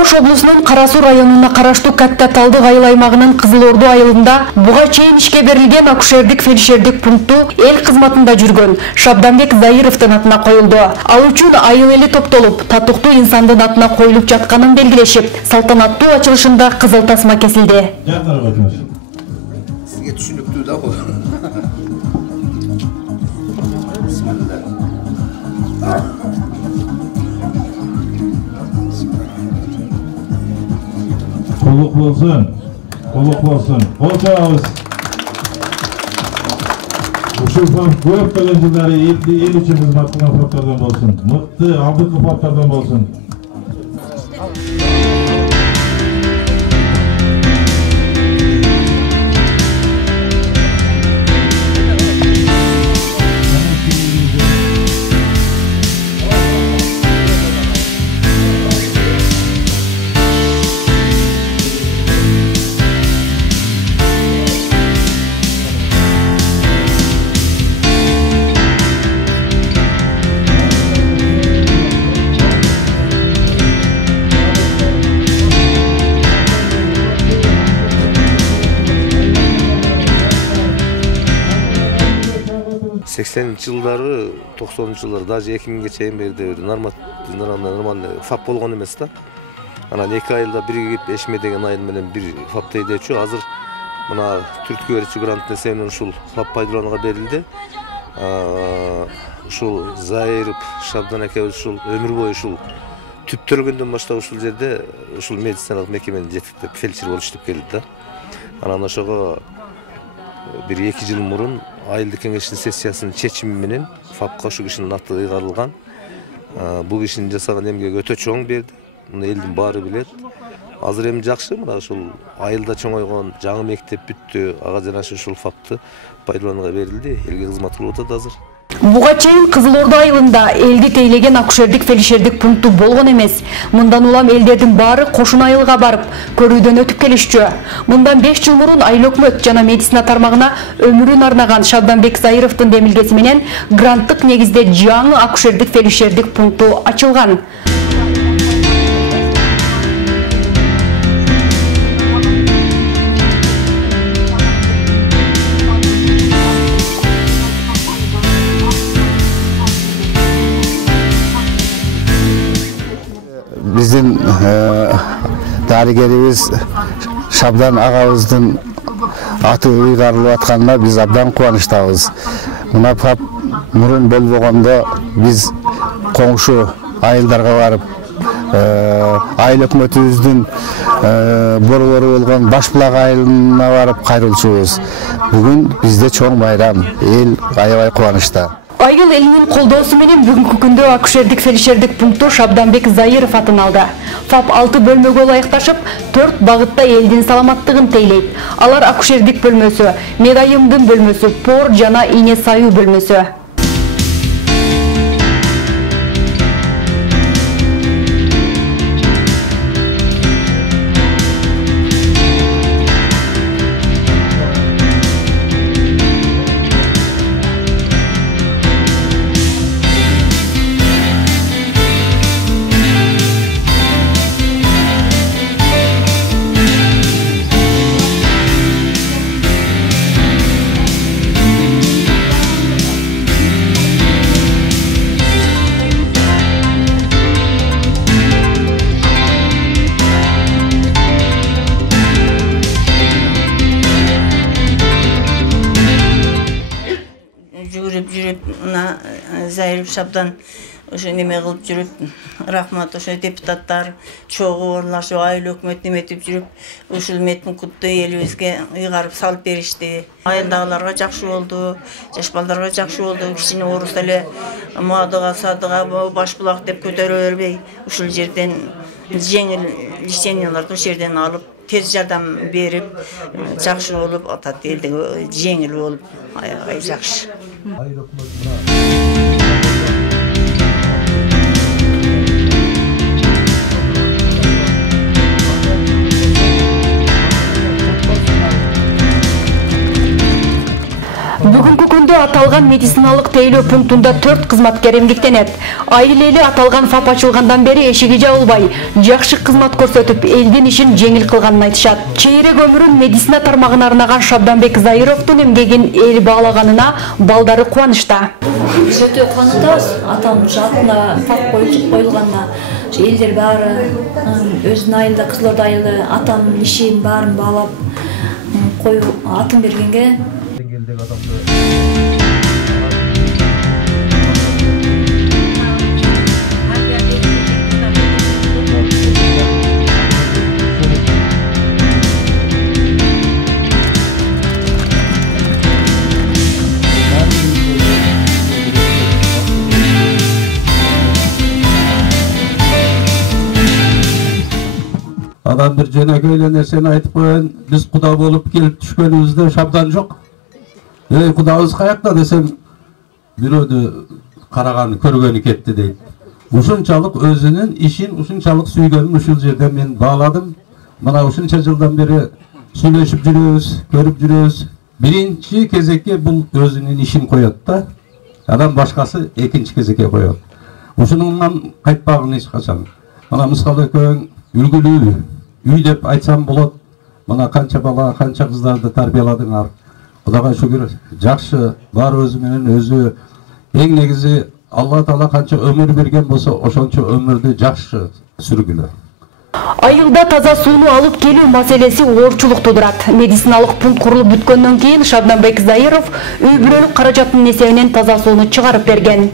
Ош облусунун Кара Суу районуна караштуу Катта Талдык айыл аймагынын Кызыл Орду айылында буга чейин ишке берилген акушердик фельдшердик пункту эл кызматында жүргөн Шабданбек Заировдун атына коюлду. Ал үчүн айыл эли топтолуп, татыктуу инсандын атына коюлуп жатканын белгилешип, салтанаттуу ачылышында кызыл тасма кесилди. Сизге түшүнүктүү да бул. Kulluk olsun, kulluk olsun. Olacağız. Uşulpan köp bilinçleri el için hizmetine faplardan olsun. Mutlu, aldıklı faplardan olsun. Жылдары, 90 жылдары, даже 2000-ге чейин берди нормально фап болгон эмес да. Анан 2 айылда бирге кеп Эшме деген айыл менен бир фап дейдечү. Азыр мына түрткү берүүчү грант эсебинен ушул фап пайдаланууга берилди. Ушул Заиров, Шабдан экөөбүз ушул өмүр бою ушул түптөлгөндөн баштап ушул жерде ушул медициналык мекемени жетектеп фельдшер болуп иштеп келди да. Анан ошого bir 2 жыл мурун айылдык кеңештин сессиясынын чечими менен фапка ушул кишинин аты ыйгарылган. Бул кишинин жасаган эмгеги өтө чоң берди. Муну элдин баары билет. Азыр эми жакшы, мына ушул айылда чоңойгон жаңы мектеп бүттү. Ага жараша ушул фапты пайдаланууга берилди. Элге кызмат кылып атат азыр. Буга чейин Кызыл Орду айылында элди тейлеген акушердик фельдшердик пункту болгон эмес. Мындан улам элдердин баары кошуна айылга барып, көрүүдөн өтүп келишчү. Мындан 5 жыл мурун айыл өкмөт жана медицина тармагына өмүрүн арнаган Шабданбек Заировдун демилгеси менен гранттык негизде жаңы акушердик фельдшердик пункту ачылган. Bizim darıgerimiz Şabdan ağabeyimizin atı uygarlığı atkanına biz abdan kuvanıştayız. Buna pap murun bol bolganda biz komşu ayıllarga varıp айыл өкмөтүбүздүн борбору болгон Башбулак айылына барып кайрылчубуз. Бүгүн бизде чоң байрам, эл аябай кубанычта. Айыл элинин колдоосу менен бүгүнкү күндө акушердик фельдшердик пункту Шабданбек Заиров атын алды. ФАП 6 бөлмөгө ылайыкташып, 4 багытта элдин саламаттыгын тейлейт. Алар акушердик бөлмөсү, медайымдын бөлмөсү, пор жана ийне саюу бөлмөсү. Заиров Шабдан ошо неме кылып жүрүп, рахмат ошо депутаттар чогуу орлашып, айыл өкмөт неметип жүрүп, ушул медпункту элибизге ыйгарып салып беришти. Айылдагыларга жакшы болду, жаш балдарга жакшы болду. Кичине орус эле Мадыга, Садыга, Башбулак деп көтөрө бербей, ушул жерден жеңил леченияларды ошол жерден алып, тез жардам берип, жакшы болуп атат, элдиге жеңил болуп, аябай жакшы. Бүгүнкү күндө ата аталган медициналык тейлөө пунктунда 4 кызматкер эмгектенет. Айыл эли аталган ФАП ачылгандан бери эшиги жабылбай, жакшы кызмат көрсөтүп, элдин ишин жеңил кылганын айтышат. Чейрек өмүрүн медицина тармагына арнаган Шабданбек Заировдун эмгегин эл баалаганына балдары кубанычта. Өтө кубанычтабыз. Атам жадына ФАП коюлганына элдер баары өзүнүн айылда, Кызылорда айылы атамдын ишин баарын баалап коюп атын бергенге Adam bir jönökөйлө нерсени айтып коеюн. Биз куда болуп келип түшкөнүбүздө Шабдан жок. Кудабыз каякта десем, бирөөдү караганы, көргөнү кетти дейт. Ушунчалык өзүнүн ишин, ушунчалык сүйгөнүн ушул жерде мен бааладым. Мына ушунча жылдан бери сүйлөшүп жүрөбүз, көрүп жүрөбүз. Биринчи кезекке бул өзүнүн ишин коет да. Адам башкасы экинчи кезекке коет. Ушунунан кайтпагын эч качан. Мына мыскал экөөң үлгүлүү үй деп айтсам болот. Мына канча бала, канча кыздарды тарбияладыңар. Кудайга шүгүр, жакшы, бар өзү менен өзү. Эң негизи Алла Таала канча өмүр берген болсо, ошончо өмүрдү жакшы сүргүлө. Айылда таза сууну алып келүү маселеси оорчулук тудурат. Медициналык пункт курулуп бүткөндөн кийин Шабданбек Заиров үй бүлөлүк каражаттын эсебинен таза сууну чыгарып берген.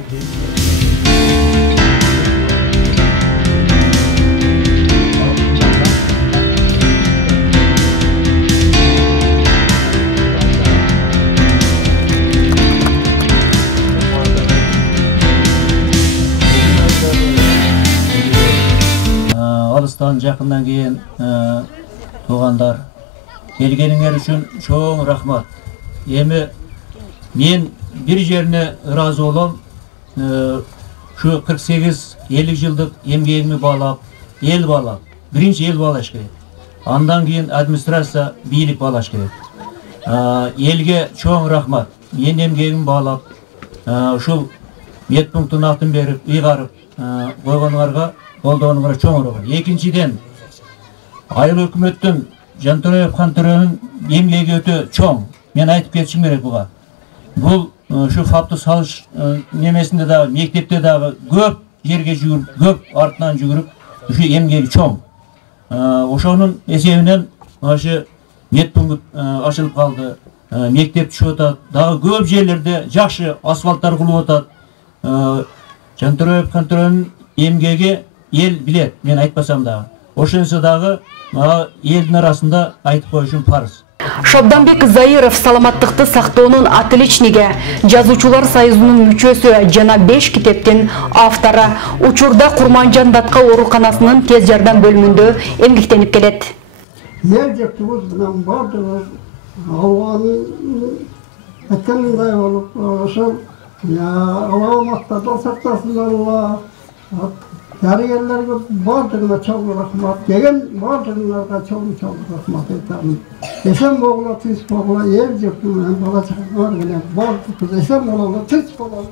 Алыстан жакындан кийин туугандар келгениңер үчүн чоң рахмат. Эми мен бир жерине ыраазы болом. Şu 48-50 жылдык эмгегими баалап, эл баалап, биринчи эл баалаш керек. Андан кийин администрация, бийлик баалаш керек. Элге чоң рахмат. Мен эмгегимди баалап, ушул медпункттун атын берип, ыйгарып койгонуңарга колдооңуңар чоң рахмат. Экинчиден, айыл өкмөттүн Жантөреев Кантөрөнүн эмгеги өтө чоң. Мен айтып кетишим керек буга. Бул şu ФАПты салыш немесинде дагы, мектепте дагы көп жерге жүгүрүп, көп артынан жүгүрүп, ушу эмгеги чоң. Ошонун эсебинен ашы медпункт ачылып калды. Мектеп түшүп атат. Дагы көп жерлерде жакшы асфальттар кылып атат. Жантөреев Кантөрөнүн эмгеги эл билет, мен айтпасам дагы. Ошонсо дагы элдин арасында айтып коюшум парыз. Шабданбек Заиров саламаттыкты сактоонун отличниги, жазуучулар союзунун мүчөсү жана 5 китептин автору. Учурда Курманжан Датка ооруканасынын тез жардам бөлүмүндө эмгектенип келет. Ел жактыбыз менен бардыгыбыз Алланын айтканындай болуп, ошол Алла сактасын Алла. Darıgerlerge bardığına çok rahmat, gelen bardığınlarga çok rahmat ederim. Esen boğula, tüs boğula, yer yurtuna, bala çaklar gelen bardık, esen boğula, tüs boğula,